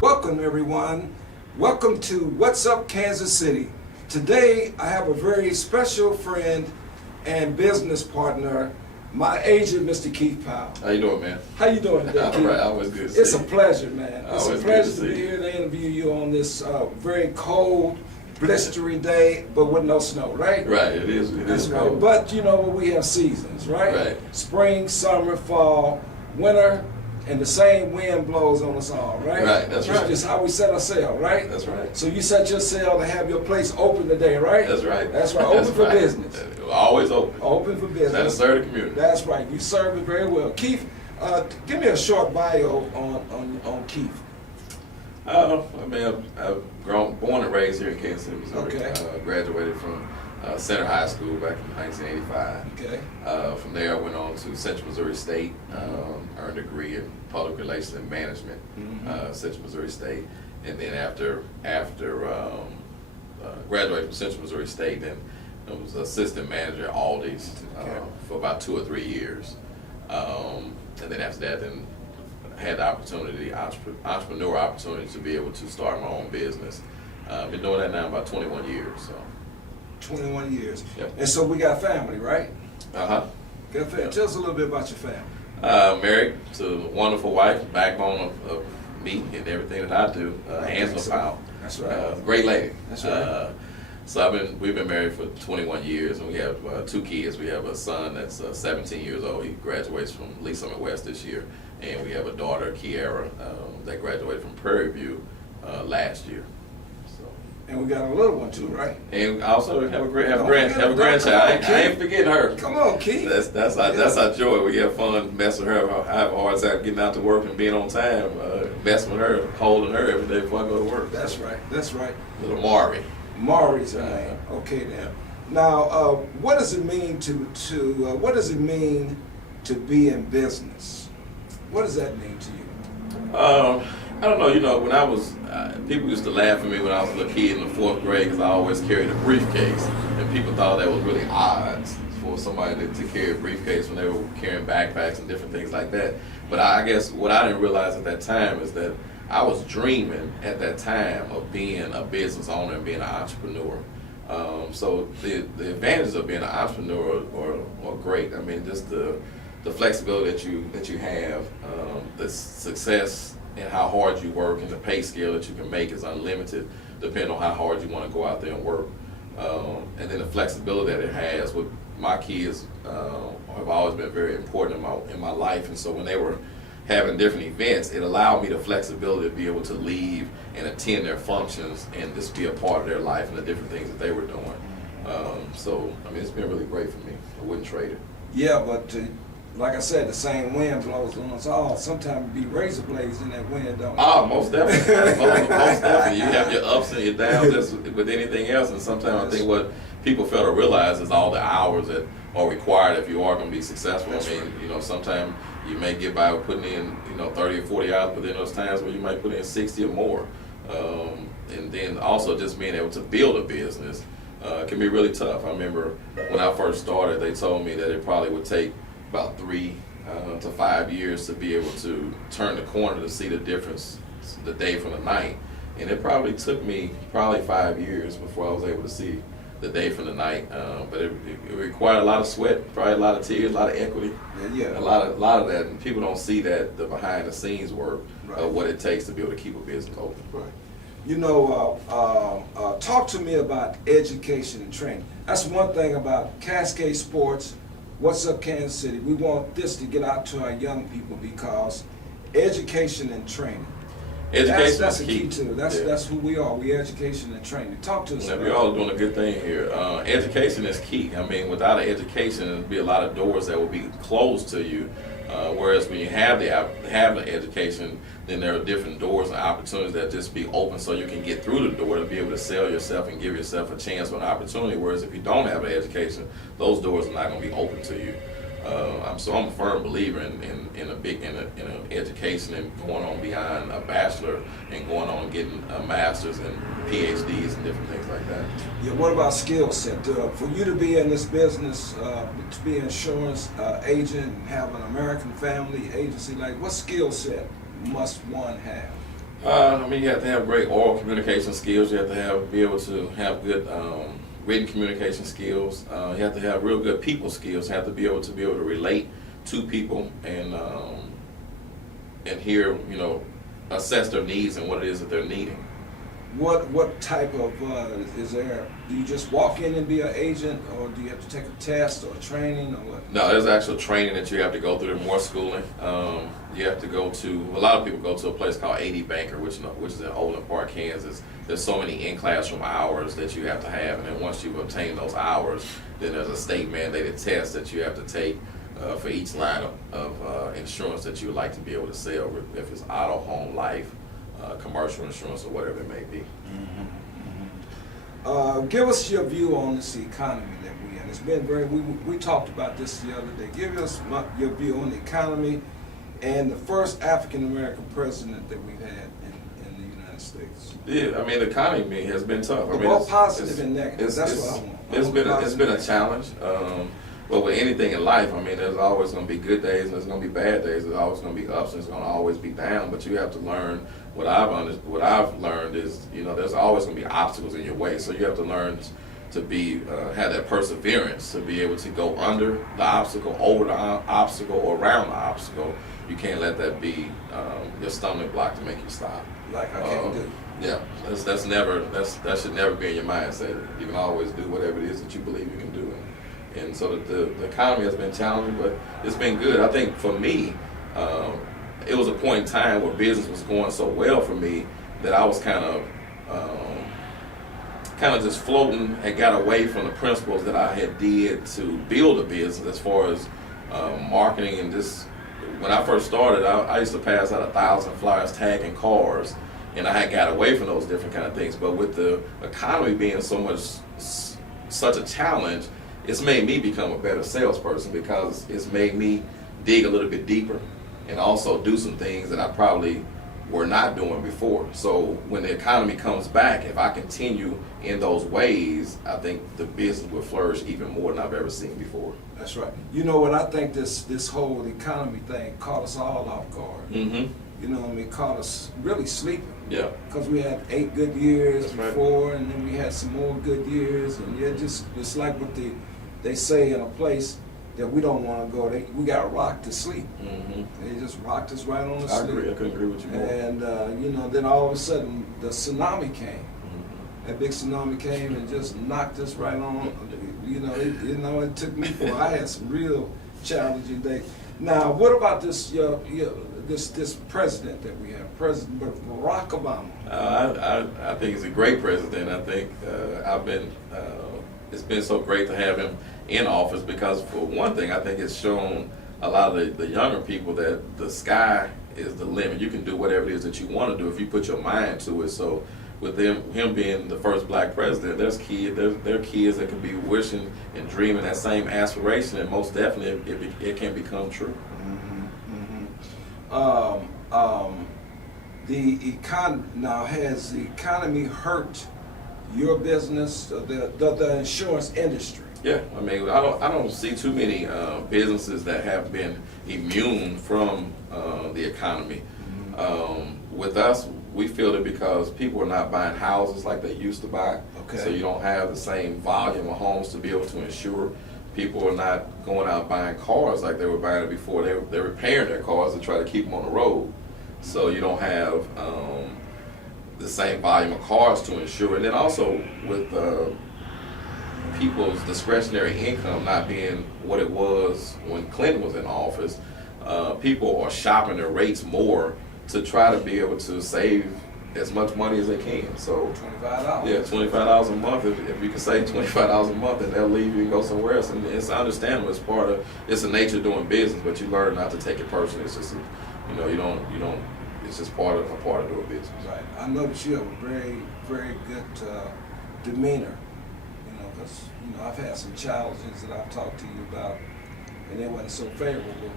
Welcome everyone. Welcome to What's Up Kansas City. Today I have a very special friend and business partner, my agent, Mr. Keith Powell. How you doing, man? How you doing today, Keith? All right, always good to see It's a you. pleasure, man. It's a Always pleasure good to to be see you. here to interview you on this very cold, blistery day, but with no snow, right? Right, it is. It That's is right. cold. But you know, we have seasons, right? Right. Spring, summer, fall, winter, and the same wind blows on us all, right? Right, that's right. Just how we set our sail, right? That's right. So you set your sail to have your place open today, right? That's right. That's right. Open for business. Always open. Open for business. Trying to serve the community. That's right. You serve it very well. Keith, give me a short bio on Keith. I mean, I've born and raised here in Kansas City, Missouri. Okay. Graduated from Center High School back in 1985. Okay. From there, I went on to Central Missouri State, earned a degree in public relations and management, Central Missouri State, and then after graduating from Central Missouri State, then I was assistant manager at Aldi's for about 2 or 3 years, and then after that, then had the opportunity, entrepreneur opportunity, to be able to start my own business. I've been doing that now about 21 years. So. 21 years. Yep. And so we got family, right? Got family. Yep. Tell us a little bit about your family. Married to a wonderful wife, backbone of me and everything that I do, Angela Powell. That's right. Great lady. That's right. So we've been married for 21 years, and we have 2 kids. We have a son that's 17 years old. He graduates from Lee Summit West this year, and we have a daughter, Kiara, that graduated from Prairie View last year. And we got a little one too, right? And also have a grandchild. I ain't forgetting her. Come on, Keith. That's our joy. We have fun messing with her. I have a hard time getting out to work and being on time. Messing with her, holding her every day before I go to work. That's right. That's right. Little Maury. Maury's her name. Okay, then. Now, what does it mean to be in business? What does that mean to you? I don't know. You know, when I was, people used to laugh at me when I was a little kid in the 4th grade because I always carried a briefcase, and people thought that was really odd for somebody to carry a briefcase when they were carrying backpacks and different things like that. But I guess what I didn't realize at that time is that I was dreaming at that time of being a business owner and being an entrepreneur. So the advantages of being an entrepreneur are great. I mean, just the flexibility that you have, the success and how hard you work, and the pay scale that you can make is unlimited, depending on how hard you want to go out there and work. And then the flexibility that it has with my kids have always been very important in my life. And so when they were having different events, it allowed me the flexibility to be able to leave and attend their functions and just be a part of their life and the different things that they were doing. So I mean, it's been really great for me. I wouldn't trade it. Yeah, but like I said, the same wind blows on us all. Sometimes it be razor blades in that wind, don't it? Oh, most definitely. most definitely. You have your ups and your downs just with anything else. And sometimes I think what people fail to realize is all the hours that are required if you are going to be successful. That's I mean, right. you know, sometimes you may get by with putting in, 30 or 40 hours, but then those times where you might put in 60 or more. And then also just being able to build a business can be really tough. I remember when I first started, they told me that it probably would take about 3 to 5 years to be able to turn the corner to see the difference, the day from the night. And it probably took me 5 years before I was able to see the day from the night. But it required a lot of sweat, probably a lot of tears, a lot of equity, Yeah. a lot of that. And people don't see that, the behind the scenes work Right. of what it takes to be able to keep a business open. Right. You know, talk to me about education and training. That's one thing about Cascade Sports. What's Up Kansas City? We want this to get out to our young people because education and training. Education That's is the key key. too. That's who we are. We education and training. Talk to us. Yeah, we're all doing a good thing here. Education is key. I mean, without an education, there'll be a lot of doors that will be closed to you. Whereas when you have the education, then there are different doors and opportunities that just be open so you can get through the door to be able to sell yourself and give yourself a chance for an opportunity. Whereas if you don't have an education, those doors are not going to be open to you. I'm a firm believer in education and going on beyond a bachelor and going on getting a master's and PhDs and different things like that. Yeah, what about skill set? For you to be in this business, to be an insurance agent and have an American family agency, like what skill set must one have? I mean, you have to have great oral communication skills. You have to be able to have good written communication skills. You have to have real good people skills. You have to be able to relate to people and hear, assess their needs and what it is that they're needing. What type of is there? Do you just walk in and be an agent, or do you have to take a test or training, or what? No, there's actual training that you have to go through. There's more schooling. You have to go to. A lot of people go to a place called AD Banker, which is in Overland Park, Kansas. There's so many in-classroom hours that you have to have, and then once you've obtained those hours, then there's a state-mandated test that you have to take for each line of insurance that you would like to be able to sell, if it's auto, home, life, commercial insurance, or whatever it may be. Give us your view on this economy that we're in. It's been we talked about this the other day. Give us your view on the economy and the first African American president that we've had in the United States. Yeah, I mean, the economy has been tough. Both positive and negative. That's what I want. It's been a challenge. But with anything in life, I mean, there's always going to be good days and there's going to be bad days. There's always going to be ups and there's going to always be down. But you have to learn. What I've learned is, there's always going to be obstacles in your way. So you have to learn to have that perseverance to be able to go under the obstacle, over the obstacle, or around the obstacle. You can't let that be your stumbling block to make you stop. Like I can't do. Yeah, that should never be in your mindset. You can always do whatever it is that you believe you can do. And so the economy has been challenging, but it's been good. I think for me, it was a point in time where business was going so well for me that I was kind of just floating and got away from the principles that I had did to build a business as far as marketing and just. When I first started, I used to pass out 1,000 flyers tagging cars, and I had got away from those different kind of things. But with the economy being such a challenge, it's made me become a better salesperson because it's made me dig a little bit deeper and also do some things that I probably were not doing before. So when the economy comes back, if I continue in those ways, I think the business will flourish even more than I've ever seen before. That's right. You know what, I think this whole economy thing caught us all off guard. Mm-hmm. You know what I mean? Caught us really sleeping. Yeah. Because we had 8 good years That's before, right. and then we had some more good years, and it's like what they say in a place that we don't want to go. We got rocked to sleep. Mm-hmm. They just rocked us right on to I sleep. agree. I couldn't agree with you more. And then all of a sudden the tsunami came. Mm-hmm. That big tsunami came and just knocked us right on. It took me I had some real challenging days. Now, what about this this president that we have, President Barack Obama? I think he's a great president. I think it's been so great to have him in office because, for one thing, I think it's shown a lot of the younger people that the sky is the limit. You can do whatever it is that you want to do if you put your mind to it. So with him being the first black president, there are kids that can be wishing and dreaming that same aspiration, and most definitely it can become true. Has the economy hurt your business, the insurance industry? Yeah, I mean, I don't see too many businesses that have been immune from the economy. With us, we feel it because people are not buying houses like they used to buy. Okay. So you don't have the same volume of homes to be able to insure. People are not going out buying cars like they were buying it before. They're repairing their cars to try to keep them on the road. So you don't have the same volume of cars to insure. And then also with people's discretionary income not being what it was when Clinton was in office, people are shopping their rates more to try to be able to save as much money as they can. So $25. yeah, $25 a month. If you can save $25 a month, and they'll leave you and go somewhere else. And it's understandable. It's the nature of doing business, but you learn not to take it personally. It's just you don't. It's just part of doing business. Right. I notice you have a very, very good demeanor. Because I've had some challenges that I've talked to you about, and it wasn't so favorable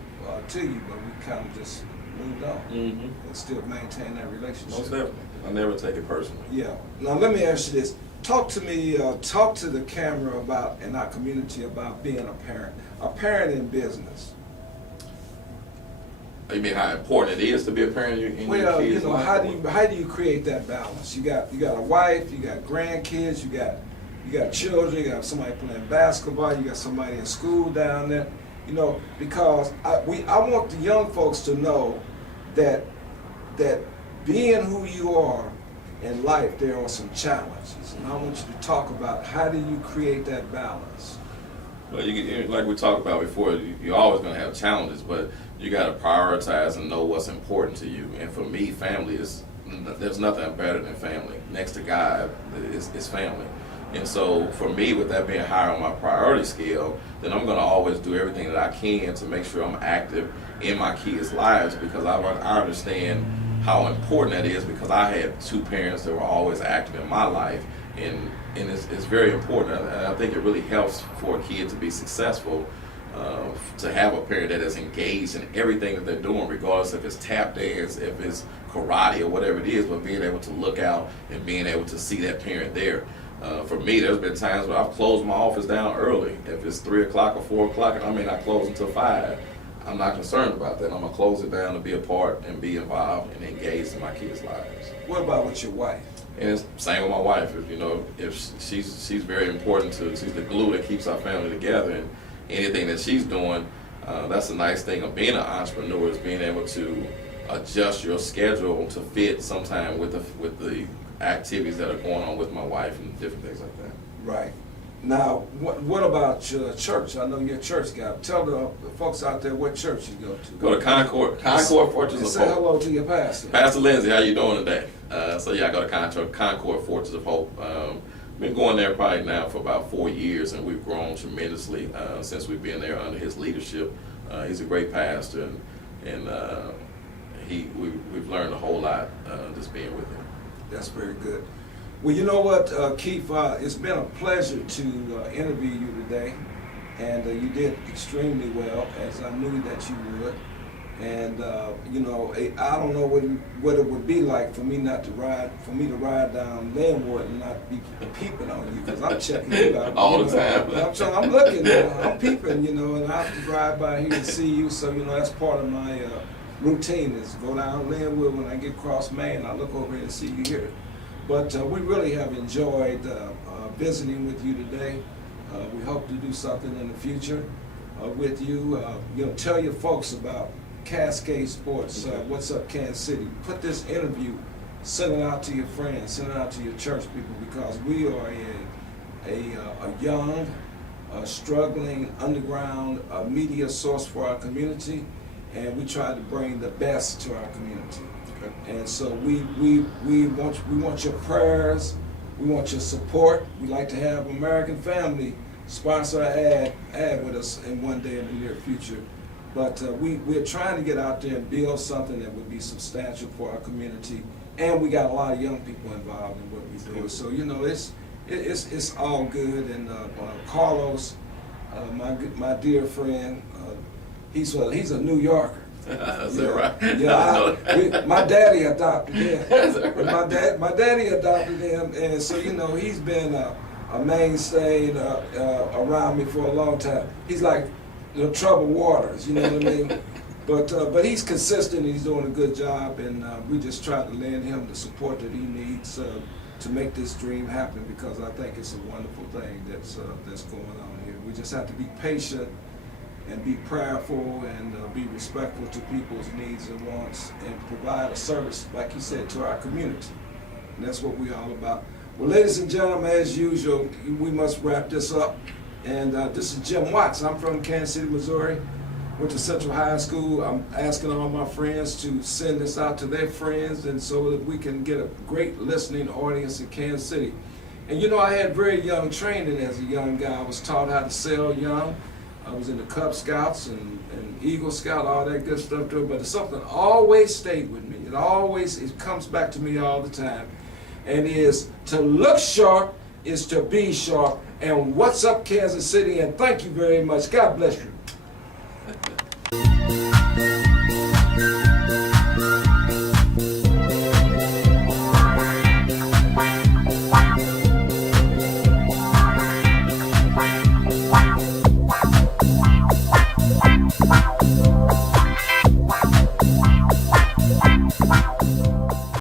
to you, but we kind of just moved on and still maintain that relationship. Most definitely. I never take it personally. Yeah. Now let me ask you this. Talk to me, talk to the camera about, in our community, about being a parent in business. You mean how important it is to be a parent in your Well, kids' you know, life? how do you create that balance? You got a wife, you got grandkids, you got children, you got somebody playing basketball, you got somebody in school down there. You know, because I want the young folks to know that being who you are in life, there are some challenges, and I want you to talk about how do you create that balance. Well, like we talked about before, you're always going to have challenges, but you got to prioritize and know what's important to you. And for me, family there's nothing better than family. Next to God is family. And so for me, with that being higher on my priority scale, then I'm going to always do everything that I can to make sure I'm active in my kids' lives, because I understand how important that is, because I had two parents that were always active in my life, and it's very important. And I think it really helps for a kid to be successful, to have a parent that is engaged in everything that they're doing, regardless if it's tap dance, if it's karate, or whatever it is, but being able to look out and being able to see that parent there. For me, there's been times where I've closed my office down early. If it's 3 o'clock or 4 o'clock, and I may not close until 5, I'm not concerned about that. I'm going to close it down to be a part and be involved and engaged in my kids' lives. What about with your wife? And it's the same with my wife. If she's very important she's the glue that keeps our family together, and anything that she's doing, that's the nice thing of being an entrepreneur, is being able to adjust your schedule to fit sometime with the activities that are going on with my wife and different things like that. Right. Now, what about your church? I know you're a church guy. Tell the folks out there what church you go to. Go to Concord Fortress of Say Hope. hello to your pastor. Pastor Lindsay, how you doing today? So yeah, I go to Concord Fortress of Hope. Been going there probably now for about 4 years, and we've grown tremendously since we've been there under his leadership. He's a great pastor, and we've learned a whole lot just being with him. That's very good. Well, you know what, Keith, it's been a pleasure to interview you today, and you did extremely well, as I knew that you would. And you know, I don't know what it would be like for me to ride down Linwood and not be peeping on you, because I'm checking you out all the time. I'm looking, I'm peeping, you know, and I have to drive by here and see you. So you know, that's part of my routine, is go down Linwood when I get across Main. I look over here and see you here. But we really have enjoyed visiting with you today. We hope to do something in the future with you. You know, tell your folks about Cascade Sports, What's Up Kansas City. Put this interview, send it out to your friends, send it out to your church people, because we are a young, struggling underground media source for our community, and we try to bring the best to our community. And so we want your prayers, we want your support. We like to have American Family sponsor an ad with us in one day in the near future. But we're trying to get out there and build something that would be substantial for our community, and we got a lot of young people involved in what we do. So you know, it's all good. And Carlos, my dear friend, he's a New Yorker. Is that right? Yeah, my daddy adopted him. My daddy adopted him, and so you know, he's been a mainstay around me for a long time. He's like the troubled waters, you know what I mean? But he's consistent. He's doing a good job, and we just try to lend him the support that he needs to make this dream happen, because I think it's a wonderful thing that's going on here. We just have to be patient and be prayerful and be respectful to people's needs and wants, and provide a service, like you said, to our community. And that's what we're all about. Well, ladies and gentlemen, as usual, we must wrap this up. And this is Jim Watts. I'm from Kansas City, Missouri. Went to Central High School. I'm asking all my friends to send this out to their friends, and so that we can get a great listening audience in Kansas City. And you know, I had very young training as a young guy. I was taught how to sail young. I was in the Cub Scouts and Eagle Scout, all that good stuff too. But it's something always stayed with me. It comes back to me all the time. And is to look sharp is to be sharp. And what's up, Kansas City? And thank you very much. God bless you. Bye.